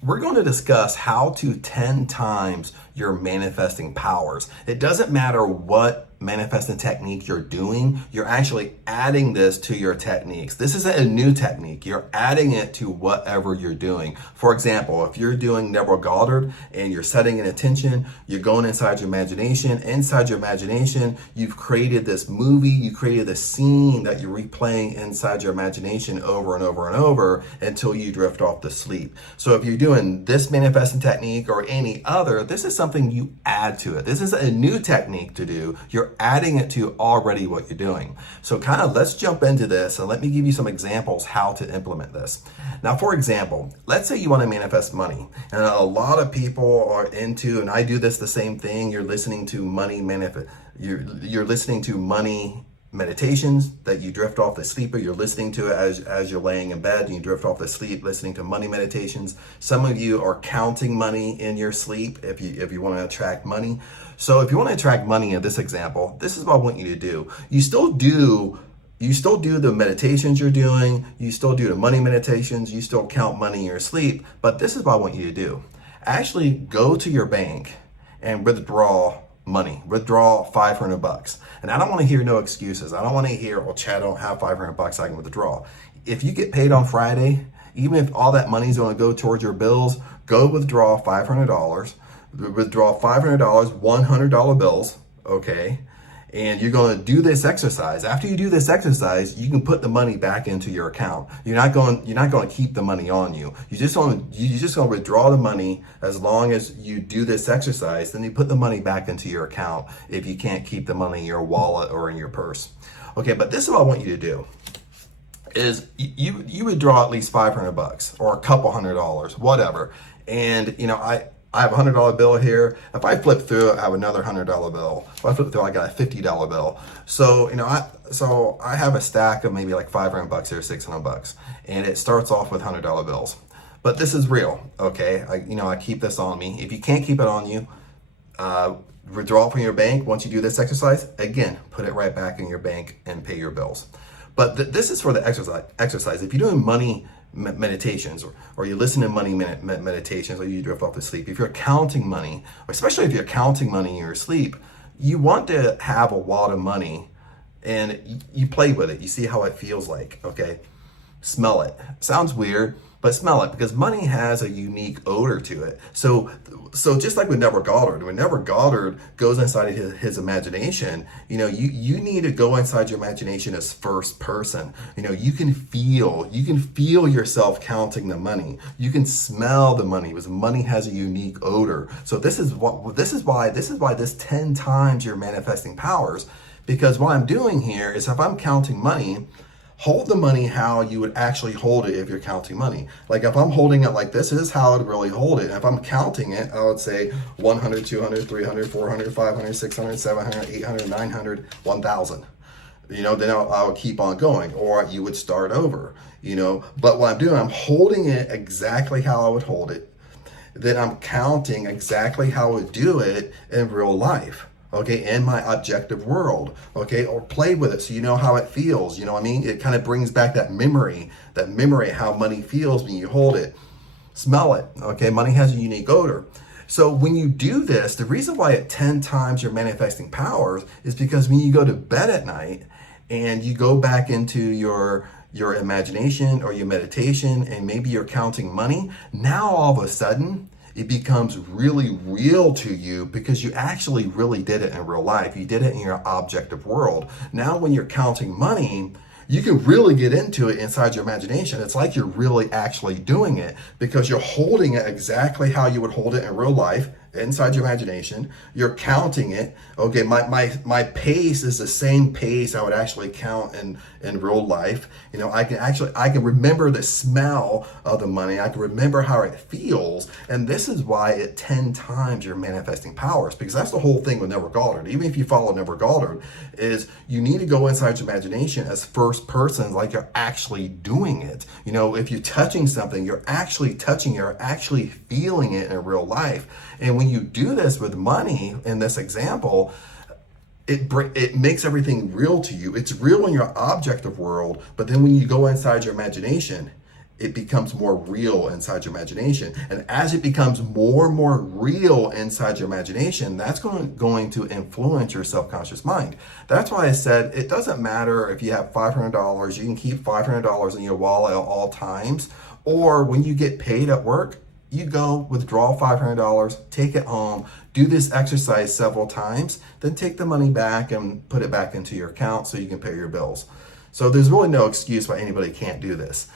We're going to discuss how to 10 times your manifesting powers. It doesn't matter what manifesting technique you're doing, you're actually adding this to your techniques. This isn't a new technique, you're adding it to whatever you're doing. For example, if you're doing Neville Goddard and you're setting an intention, you're going inside your imagination. Inside your imagination, you've created this movie, you created this scene that you're replaying inside your imagination over and over and over until you drift off to sleep. So if you're doing this manifesting technique or any other, this is something you add to it. This is a new technique to do. You're adding it to already what you're doing. So let's jump into this and let me give you some examples how to implement this. Now, for example, let's say you want to manifest money. And a lot of people are into, and I do this the same thing, you're listening to you're listening to money meditations that you drift off to sleep, or you're listening to it as you're laying in bed and you drift off to sleep listening to money meditations. Some of you are counting money in your sleep if you want to attract money. So if you want to attract money in this example, this is what I want you to do. You still do the meditations you're doing, you still do the money meditations, you still count money in your sleep, but this is what I want you to do. Actually go to your bank and withdraw money. Withdraw $500. And I don't want to hear no excuses. I don't want to hear, well, Chad, I don't have $500 I can withdraw. If you get paid on Friday, even if all that money is going to go towards your bills, go withdraw $500. Withdraw $500, $100 bills, okay? And you're going to do this exercise. After you do this exercise, you can put the money back into your account. You're not going to keep the money on you. You're just going to withdraw the money as long as you do this exercise. Then you put the money back into your account if you can't keep the money in your wallet or in your purse. Okay, but this is what I want you to do. Is you would draw at least $500 or a couple $100, whatever. And I have a $100 bill here. If I flip through it, I have another $100 bill. If I flip through, I got a $50 bill. So, I have a stack of maybe like $500 here, $600, and it starts off with $100 bills. But this is real, okay? I keep this on me. If you can't keep it on you, withdraw from your bank. Once you do this exercise, again, put it right back in your bank and pay your bills. But this is for the exercise. If you're doing money meditations or you listen to money meditations or you drift off to sleep, if you're counting money, especially if you're counting money in your sleep, you want to have a wad of money and you play with it. You see how it feels like, okay? Smell it. Sounds weird, but smell it, because money has a unique odor to it. So just like with Neville Goddard, when Neville Goddard goes inside his imagination, you need to go inside your imagination as first person. You can feel yourself counting the money. You can smell the money, because money has a unique odor. So this is why this 10 times your manifesting powers, because what I'm doing here is, if I'm counting money, hold the money how you would actually hold it if you're counting money. Like if I'm holding it like this is how I'd really hold it. And if I'm counting it, I would say 100, 200, 300, 400, 500, 600, 700, 800, 900, 1,000. Then I would keep on going, or you would start over, But what I'm doing, I'm holding it exactly how I would hold it. Then I'm counting exactly how I would do it in real life. Okay, in my objective world, okay, or play with it so you know how it feels. You know what I mean? It kind of brings back that memory how money feels when you hold it. Smell it, okay? Money has a unique odor. So when you do this, the reason why it 10 times your manifesting powers is because when you go to bed at night and you go back into your imagination or your meditation and maybe you're counting money, now all of a sudden, it becomes really real to you because you actually really did it in real life. You did it in your objective world. Now, when you're counting money, you can really get into it inside your imagination. It's like you're really actually doing it because you're holding it exactly how you would hold it in real life inside your imagination. You're counting it. Okay, my pace is the same pace I would actually count in real life. I can remember the smell of the money. I can remember how it feels. And this is why it 10 times your manifesting powers, because that's the whole thing with Neville Goddard. Even if you follow Neville Goddard, is you need to go inside your imagination as first person, like you're actually doing it. If you're touching something, you're actually touching, you're actually feeling it in real life. And when you do this with money in this example, it makes everything real to you. It's real in your objective world, but then when you go inside your imagination, it becomes more real inside your imagination. And as it becomes more and more real inside your imagination, that's going to influence your subconscious mind. That's why I said it doesn't matter if you have $500, you can keep $500 in your wallet at all times, or when you get paid at work, you go withdraw $500, take it home, do this exercise several times, then take the money back and put it back into your account so you can pay your bills. So there's really no excuse why anybody can't do this.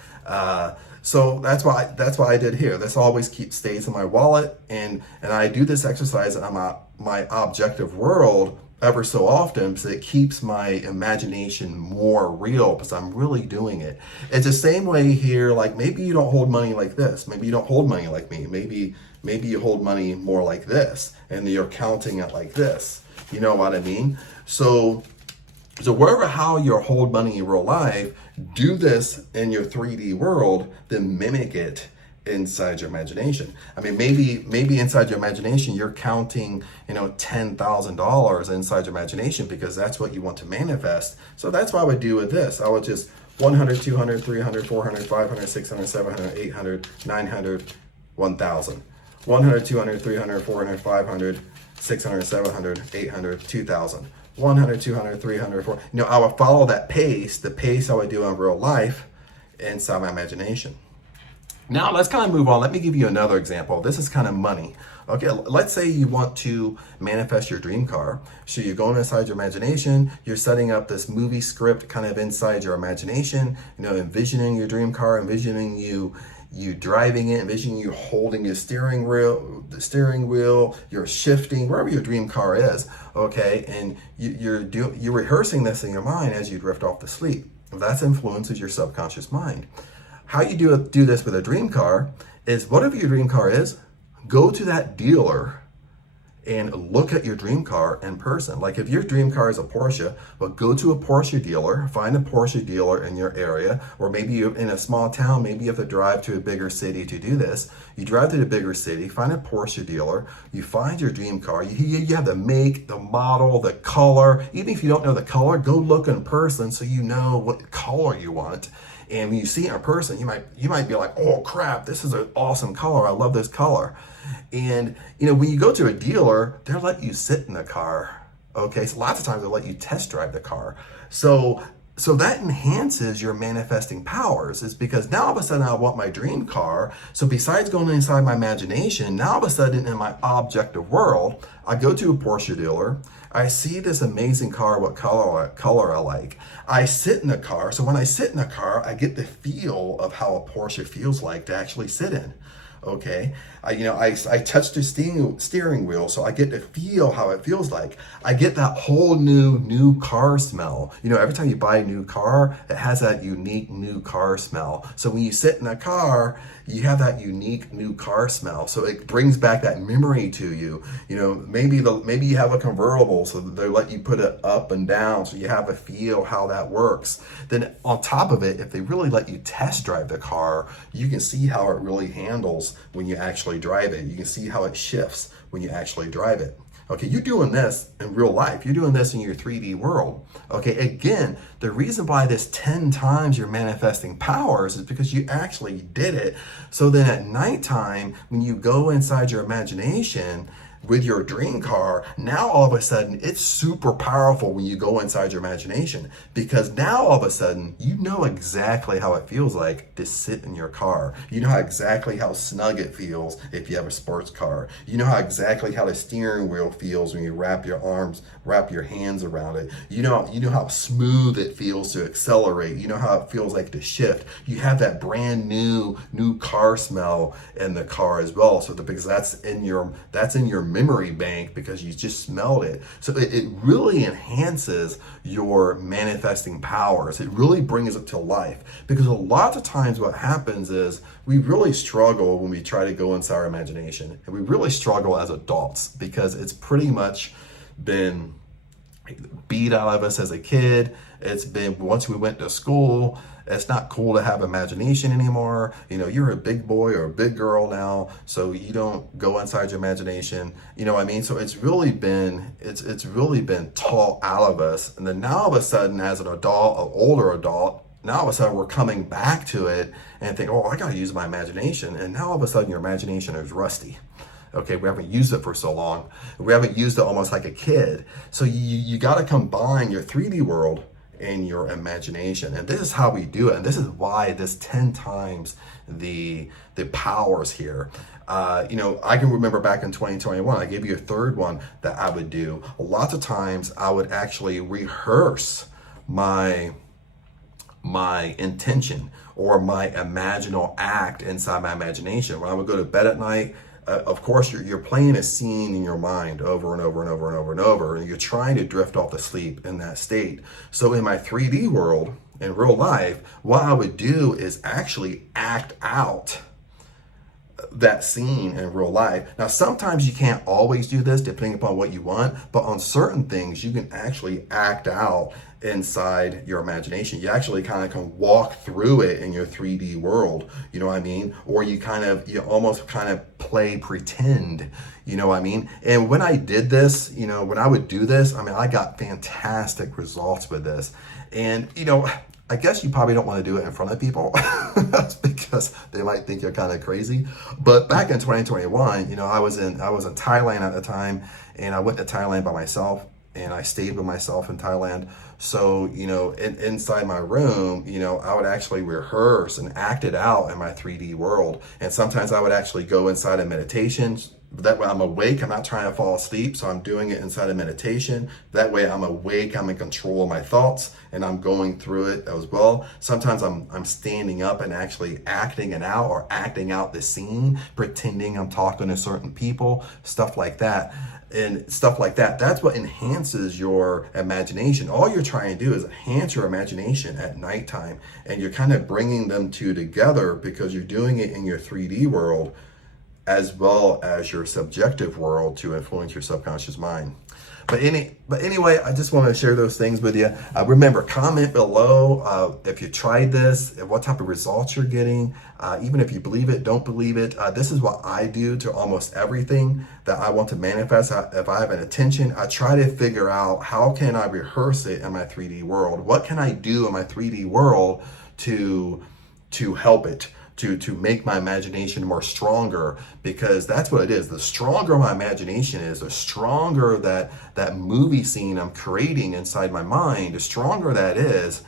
So that's why I did here. This always stays in my wallet, and I do this exercise on my objective world ever so often, so it keeps my imagination more real because I'm really doing it. It's the same way here. Like maybe you don't hold money like this. Maybe you don't hold money like me. Maybe you hold money more like this, and you're counting it like this. You know what I mean? So wherever how you hold money in real life, do this in your 3D world, then mimic it inside your imagination. I mean, maybe inside your imagination, you're counting, $10,000 inside your imagination because that's what you want to manifest. So that's what I would do with this. I would just 100, 200, 300, 400, 500, 600, 700, 800, 900, 1,000. 100, 200, 300, 400, 500, 600, 700, 800, 2,000. 100, 200, 300, 400. I would follow that pace, the pace I would do in real life inside my imagination. Now let's kind of move on. Let me give you another example. This is kind of money. Okay, let's say you want to manifest your dream car. So you're going inside your imagination, you're setting up this movie script kind of inside your imagination, envisioning your dream car, envisioning you driving it, envisioning you holding the steering wheel, you're shifting wherever your dream car is, okay? And you're rehearsing this in your mind as you drift off to sleep. That influences your subconscious mind. How you do this with a dream car is, whatever your dream car is, go to that dealer and look at your dream car in person. Like if your dream car is a Porsche, but go to a Porsche dealer, find a Porsche dealer in your area, or maybe you're in a small town, maybe you have to drive to a bigger city to do this. You drive to the bigger city, find a Porsche dealer, you find your dream car, you have the make, the model, the color. Even if you don't know the color, go look in person so you know what color you want. And when you see it in person, you might be like, oh crap, this is an awesome color. I love this color. And when you go to a dealer, they'll let you sit in the car. Okay, so lots of times they'll let you test drive the car. So that enhances your manifesting powers, is because now all of a sudden I want my dream car. So besides going inside my imagination, now all of a sudden in my objective world, I go to a Porsche dealer. I see this amazing car, what color I like. I sit in the car. So when I sit in the car, I get the feel of how a Porsche feels like to actually sit in. Okay, I touch the steering wheel, so I get to feel how it feels like. I get that whole new car smell. Every time you buy a new car, it has that unique new car smell. So when you sit in a car, you have that unique new car smell. So it brings back that memory to you. Maybe you have a convertible, so they let you put it up and down, so you have a feel how that works. Then on top of it, if they really let you test drive the car, you can see how it really handles when you actually drive it. You can see how it shifts when you actually drive it. Okay, you're doing this in real life. You're doing this in your 3D world. Okay, again, the reason why this 10 times you're manifesting powers is because you actually did it. So then at nighttime, when you go inside your imagination with your dream car, now all of a sudden it's super powerful when you go inside your imagination, because now all of a sudden you know exactly how it feels like to sit in your car. You know exactly how snug it feels if you have a sports car. You know exactly how the steering wheel feels when you wrap your hands around it. You know how smooth it feels to accelerate. You know how it feels like to shift. You have that brand new car smell in the car as well. So because that's in your memory bank, because you just smelled it. So it really enhances your manifesting powers. It really brings it to life, because a lot of times what happens is we really struggle when we try to go inside our imagination, and we really struggle as adults because it's pretty much been beat out of us as a kid. It's been, once we went to school, it's not cool to have imagination anymore. You're a big boy or a big girl now, so you don't go inside your imagination. You know what I mean? So it's really been taught out of us. And then now all of a sudden, as an adult, an older adult, now all of a sudden we're coming back to it and think, oh, I got to use my imagination. And now all of a sudden your imagination is rusty. Okay, we haven't used it for so long. We haven't used it almost like a kid. So you got to combine your 3D world and your imagination. And this is how we do it. And this is why this 10 times the powers here. I can remember back in 2021, I gave you a third one that I would do. Lots of times I would actually rehearse my intention or my imaginal act inside my imagination. When I would go to bed at night, of course, you're playing a scene in your mind over and over and over and over and over, and you're trying to drift off to sleep in that state. So in my 3D world, in real life, what I would do is actually act out that scene in real life. Now, sometimes you can't always do this depending upon what you want, but on certain things, you can actually act out inside your imagination. You actually kind of can walk through it in your 3D world, you know what I mean? Or you almost kind of play pretend, you know what I mean? And when I did this, when I would do this, I got fantastic results with this. And, I guess you probably don't want to do it in front of people because they might think you're kind of crazy. But back in 2021, I was in Thailand at the time, and I went to Thailand by myself, and I stayed with myself in Thailand. So, inside my room, I would actually rehearse and act it out in my 3D world. And sometimes I would actually go inside of meditation. That way I'm awake, I'm not trying to fall asleep, so I'm doing it inside of meditation. That way I'm awake, I'm in control of my thoughts, and I'm going through it as well. Sometimes I'm standing up and actually acting it out or acting out the scene, pretending I'm talking to certain people, stuff like that. And stuff like that. That's what enhances your imagination. All you're trying to do is enhance your imagination at nighttime, and you're kind of bringing them two together because you're doing it in your 3D world as well as your subjective world to influence your subconscious mind. But anyway, I just want to share those things with you. Remember, comment below if you tried this, what type of results you're getting. Even if you believe it, don't believe it. This is what I do to almost everything that I want to manifest. If I have an intention, I try to figure out how can I rehearse it in my 3D world. What can I do in my 3D world to help it? To make my imagination more stronger, because that's what it is. The stronger my imagination is, the stronger that movie scene I'm creating inside my mind, the stronger that is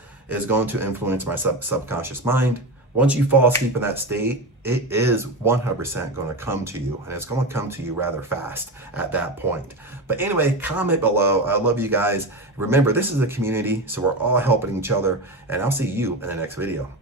going to influence my subconscious mind. Once you fall asleep in that state, it is 100% going to come to you, and it's going to come to you rather fast at that point. But anyway, comment below. I love you guys. Remember, this is a community, so we're all helping each other, and I'll see you in the next video.